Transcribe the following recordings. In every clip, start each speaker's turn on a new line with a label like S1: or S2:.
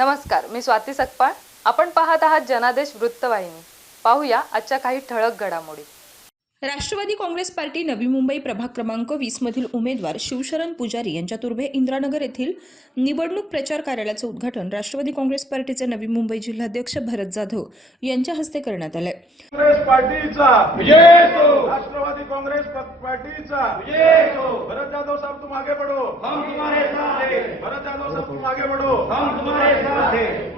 S1: नमस्कार मी स्वाती सकपाळ. आपण पाहत आहात जनादेश वृत्तवाहिनी. पाहूया आजच्या काही ठळक घडामोडी.
S2: राष्ट्रवादी काँग्रेस पार्टी नवी मुंबई प्रभाग क्रमांक वीस मधील उमेदवार शिवशरण पुजारी यांच्या तुर्भे इंदिरानगर येथील निवडणूक प्रचार कार्यालयाचं उद्घाटन राष्ट्रवादी काँग्रेस पार्टीचे नवी मुंबई जिल्हाध्यक्ष भरत जाधव यांच्या हस्ते करण्यात आलंय.
S3: काँग्रेस पार्टीचा
S4: विजय
S3: राष्ट्रवादी काँग्रेस पार्टीचा
S4: विजय
S3: भरत जाधव साहब तुम आगे बढ़ो
S4: हम तुम्हारे साथ हैं
S3: भरत जाधव साहब तुम आगे बढ़ो
S4: हम तुम्हारे साथ हैं.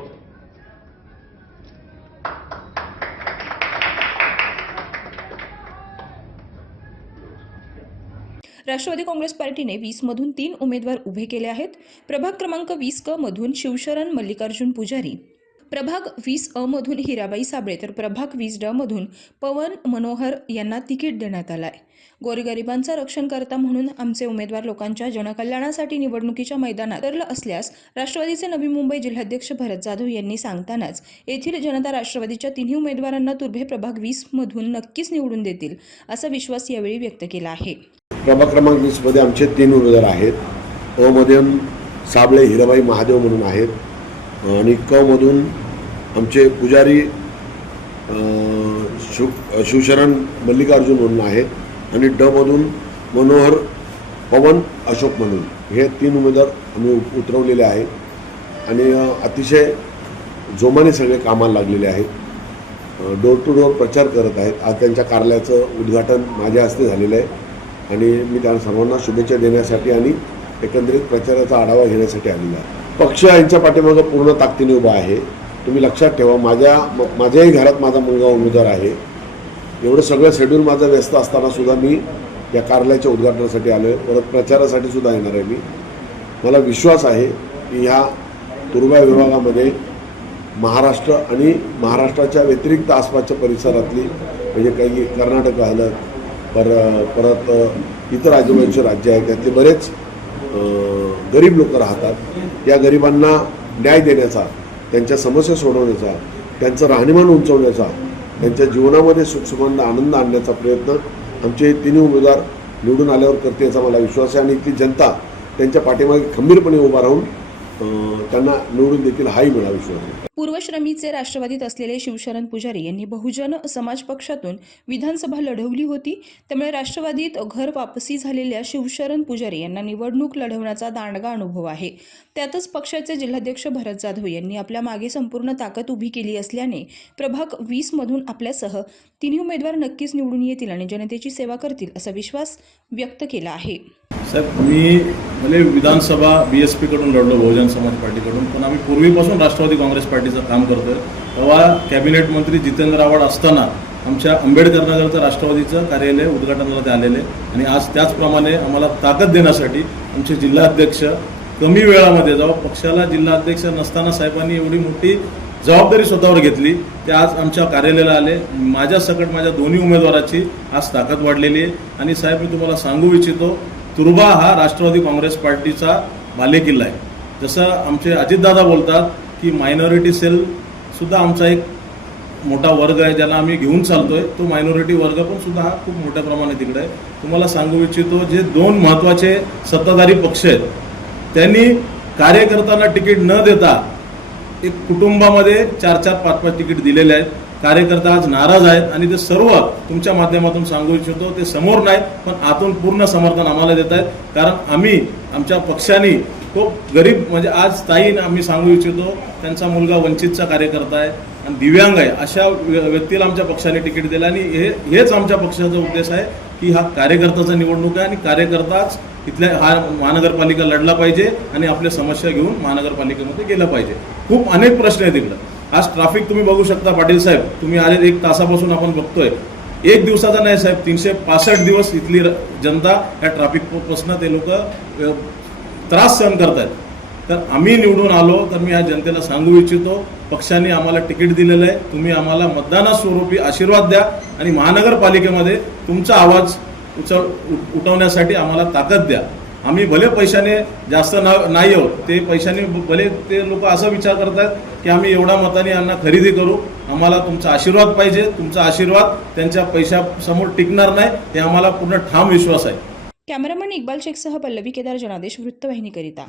S2: राष्ट्रवादी काँग्रेस पार्टीने वीस मधून तीन उमेदवार उभे केले आहेत. प्रभाग क्रमांक वीस क मधून शिवशरण मल्लिकार्जुन पुजारी. प्रभाग वीस अ मधून हिराबाई साबळे तर प्रभाग वीस ड मधून पवन मनोहर यांना तिकीट देण्यात आलंय. गोरगरिबांचं रक्षण करता म्हणून आमचे उमेदवार लोकांच्या जनकल्याणासाठी निवडणुकीच्या मैदानात उतरलं असल्यास राष्ट्रवादीचे नवी मुंबई जिल्हाध्यक्ष भरत जाधव यांनी सांगतानाच येथील जनता राष्ट्रवादीच्या तिन्ही उमेदवारांना तुर्भे प्रभाग वीस मधून नक्कीच निवडून देतील असा विश्वास यावेळी व्यक्त केला आहे.
S5: प्रभाग क्रमांक वीसमध्ये आमचे तीन उमेदवार आहेत. अमधून साबळे हिराबाई महादेव म्हणून आहेत. आणि कमधून आमचे पुजारी अं, शिव शिवशरण मल्लिकार्जुन म्हणून आहेत आणि डमधून मनोहर पवन अशोक म्हणून. हे तीन उमेदवार आम्ही उतरवलेले आहेत. आणि अतिशय जोमाने सगळे कामाला लागलेले आहेत. डोर टू डोर प्रचार करत आहेत. आज त्यांच्या कार्यालयाचं उद्घाटन माझ्या हस्ते झालेलं आहे. आणि मी त्या सर्वांना शुभेच्छा देण्यासाठी आणि एकंदरीत प्रचाराचा आढावा घेण्यासाठी आलेलो आहे. पक्ष यांच्या पाठीमागं पूर्ण ताकदीने उभा आहे. तुम्ही लक्षात ठेवा माझ्या म- माझ्याही घरात माझा मुलगा उमेदवार आहे. एवढं सगळं शेड्यूल माझं व्यस्त असताना सुद्धा मी या कार्यालयाच्या उद्घाटनासाठी आलो आहे परत प्रचारासाठी सुद्धा येणार आहे मी. मला विश्वास आहे की ह्या तुर्भा विभागामध्ये महाराष्ट्र आणि महाराष्ट्राच्या व्यतिरिक्त आसपासच्या परिसरातली म्हणजे काही कर्नाटक आलं पर परत इतर आजूबाजूचे राज्य आहेत त्यातले बरेच गरीब लोक राहतात. या गरिबांना न्याय देण्याचा त्यांच्या समस्या सोडवण्याचा त्यांचं राहणीमान उंचवण्याचा त्यांच्या जीवनामध्ये सुखसुगंध आनंद आणण्याचा प्रयत्न आमचे तिन्ही उमेदवार निवडून आल्यावर करते याचा मला विश्वास आहे. आणि इथली जनता त्यांच्या पाठीमागे खंबीरपणे उभा राहून त्यांना निवडून देतील हाही मला विश्वास
S2: पूर्वश्रमीचे राष्ट्रवादीत असलेले शिवशरण पुजारी यांनी बहुजन समाज पक्षातून विधानसभा लढवली होती. त्यामुळे राष्ट्रवादीत घर वापसी झालेल्या शिवशरण पुजारी यांना निवडणूक लढवण्याचा दांडगा अनुभव आहे. त्यातच पक्षाचे जिल्हाध्यक्ष भरत जाधव यांनी आपल्या मागे संपूर्ण ताकद उभी केली असल्याने प्रभाग वीस मधून आपल्यासह तिन्ही उमेदवार नक्कीच निवडून येतील आणि जनतेची सेवा करतील असा विश्वास व्यक्त केला आहे.
S6: म्हणजे विधानसभा बी एस पीकडून लढलो बहुजन समाज पार्टीकडून पण आम्ही पूर्वीपासून राष्ट्रवादी काँग्रेस पार्टीचं काम करतोय. तेव्हा कॅबिनेट मंत्री जितेंद्र आव्हाड असताना आमच्या आंबेडकर नगरचं राष्ट्रवादीचं कार्यालय उद्घाटनाला ते आलेले. आणि आज त्याचप्रमाणे आम्हाला ताकद देण्यासाठी आमचे जिल्हाध्यक्ष कमी वेळामध्ये जेव्हा पक्षाला जिल्हाध्यक्ष नसताना साहेबांनी एवढी मोठी जबाबदारी स्वतःवर घेतली ते आज आमच्या कार्यालयाला आले. माझ्या सकट माझ्या दोन्ही उमेदवाराची आज ताकद वाढलेली आहे. आणि साहेब मी तुम्हाला सांगू इच्छितो तुर्बा हा राष्ट्रवादी काँग्रेस पार्टीचा बालेकिल्ला आहे. जसं आमचे अजितदादा बोलतात की मायनॉरिटी सेल सुद्धा आमचा एक मोठा वर्ग आहे ज्याला आम्ही घेऊन चालतो आहे तो मायनॉरिटी वर्ग पण सुद्धा हा खूप मोठ्या प्रमाणात तिकडे आहे. तुम्हाला सांगू इच्छितो जे दोन महत्त्वाचे सत्ताधारी पक्ष आहेत त्यांनी कार्यकर्त्यांना तिकीट न देता एक कुटुंबामध्ये चार चार पाच पाच तिकीट दिलेले आहेत. कार्यकर्ता आज नाराज आहेत आणि ते सर्व तुमच्या माध्यमातून सांगू इच्छितो ते समोर नाही पण आतून पूर्ण समर्थन आम्हाला देत आहेत. कारण आम्ही आमच्या पक्षाने तो गरीब म्हणजे आज ताईन आम्ही सांगू इच्छितो त्यांचा मुलगा वंचितचा कार्यकर्ता आहे आणि दिव्यांग आहे. अशा व्य- व्यक्तीला आमच्या पक्षाने तिकीट दिलं आणि हे हेच आमच्या पक्षाचा उद्देश आहे की हा कार्यकर्त्याचा निवडणूक आहे आणि कार्यकर्ताच इथल्या हा महानगरपालिका लढला पाहिजे आणि आपल्या समस्या घेऊन महानगरपालिकेमध्ये गेलं पाहिजे. खूप अनेक प्रश्न आहेत इकडं. आज ट्रॅफिक तुम्ही बघू शकता पाटील साहेब. तुम्ही आले एक तासापासून आपण बघतोय. एक दिवसाचा नाही साहेब तीनशे पासष्ट दिवस इथली जनता या ट्रॅफिकपासून ते लोक त्रास सहन करत आहेत तर आम्ही निवडून आलो तर मी या जनतेला सांगू इच्छितो पक्षाने आम्हाला तिकीट दिलेलं आहे. तुम्ही आम्हाला मतदानास्वरूपी आशीर्वाद द्या आणि महानगरपालिकेमध्ये तुमचा आवाज उचल उठवण्यासाठी आम्हाला ताकद द्या. आम्ही भले पैशाने जास्त ना नाही आहोत ते पैशाने भले ते लोक असा विचार करतात की आम्ही एवढ्या मताने यांना खरेदी करू. आम्हाला तुमचा आशीर्वाद पाहिजे. तुमचा आशीर्वाद त्यांच्या पैशासमोर टिकणार नाही. हे आम्हाला पूर्ण ठाम विश्वास आहे.
S2: कॅमेरामन इक्बाल शेखसह पल्लवी केदार जनादेश वृत्तवाहिनीकरिता.